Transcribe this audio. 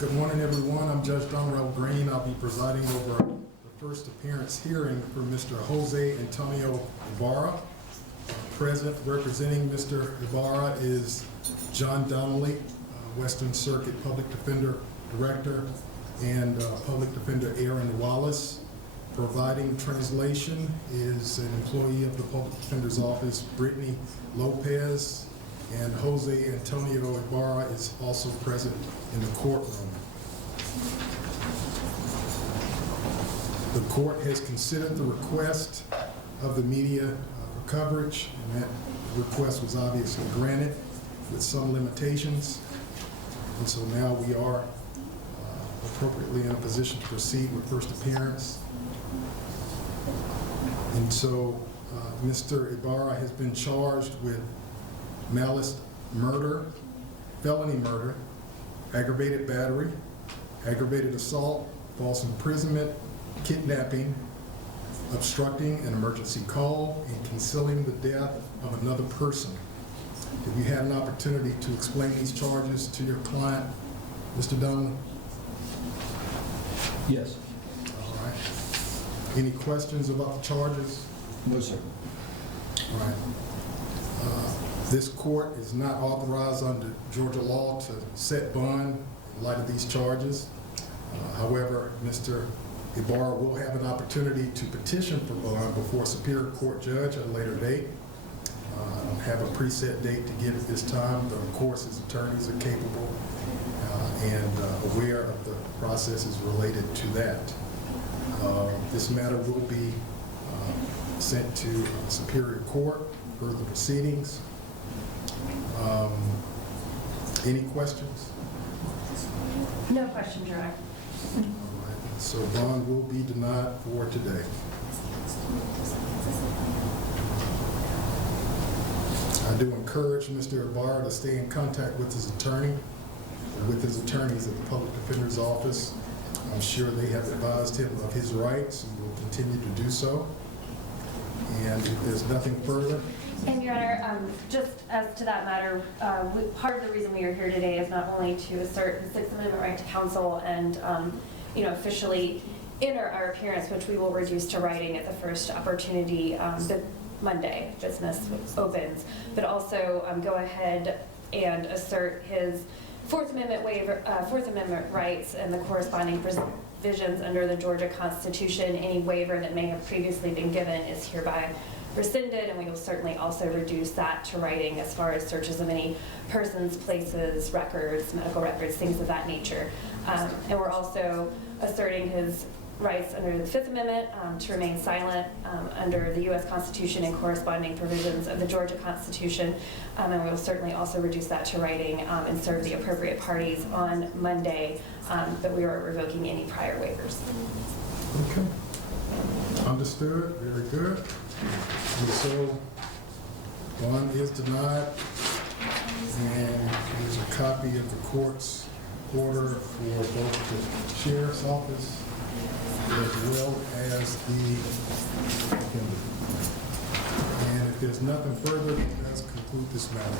Good morning, everyone. I'm Judge Donald Green. I'll be presiding over the first appearance hearing for Mr. Jose Antonio Ibarra. Present representing Mr. Ibarra is John Donnelly, Western Circuit Public Defender Director, and Public Defender Aaron Wallace. Providing translation is an employee of the Public Defender's Office, Brittany Lopez, and Jose Antonio Ibarra is also present in the courtroom. The court has considered the request of the media for coverage, and that request was obviously granted with some limitations. And so now we are appropriately in a position to proceed with first appearance. And so Mr. Ibarra has been charged with malice murder, felony murder, aggravated battery, aggravated assault, false imprisonment, kidnapping, obstructing an emergency call, and concealing the death of another person. Have you had an opportunity to explain these charges to your client, Mr. Donnelly? Yes. All right. Any questions about the charges? No, sir. All right. This court is not authorized under Georgia law to set bond in light of these charges. However, Mr. Ibarra will have an opportunity to petition for bond before a Superior Court judge at a later date. I don't have a preset date to give at this time, but of course his attorneys are capable and aware of the processes related to that. This matter will be sent to Superior Court for further proceedings. Any questions? No questions, Your Honor. All right. So bond will be denied for today. I do encourage Mr. Ibarra to stay in contact with his attorney or with his attorneys at the Public Defender's Office. I'm sure they have advised him of his rights and will continue to do so. And if there's nothing further, And Your Honor, just as to that matter, part of the reason we are here today is not only to assert the Sixth Amendment right to counsel and, officially enter our appearance, which we will reduce to writing at the first opportunity, the Monday business opens, but also go ahead and assert his Fourth Amendment waiver, Fourth Amendment rights and the corresponding provisions under the Georgia Constitution. Any waiver that may have previously been given is hereby rescinded, and we will certainly also reduce that to writing as far as searches of any persons, places, records, medical records, things of that nature. And we're also asserting his rights under the Fifth Amendment to remain silent under the U.S. Constitution and corresponding provisions of the Georgia Constitution. And we will certainly also reduce that to writing and serve the appropriate parties on Monday, but we are revoking any prior waivers. okay. Understood. Very good. And so bond is denied, and there's a copy of the court's order for both the sheriff's office as well as the defendant. And if there's nothing further, let's conclude this matter.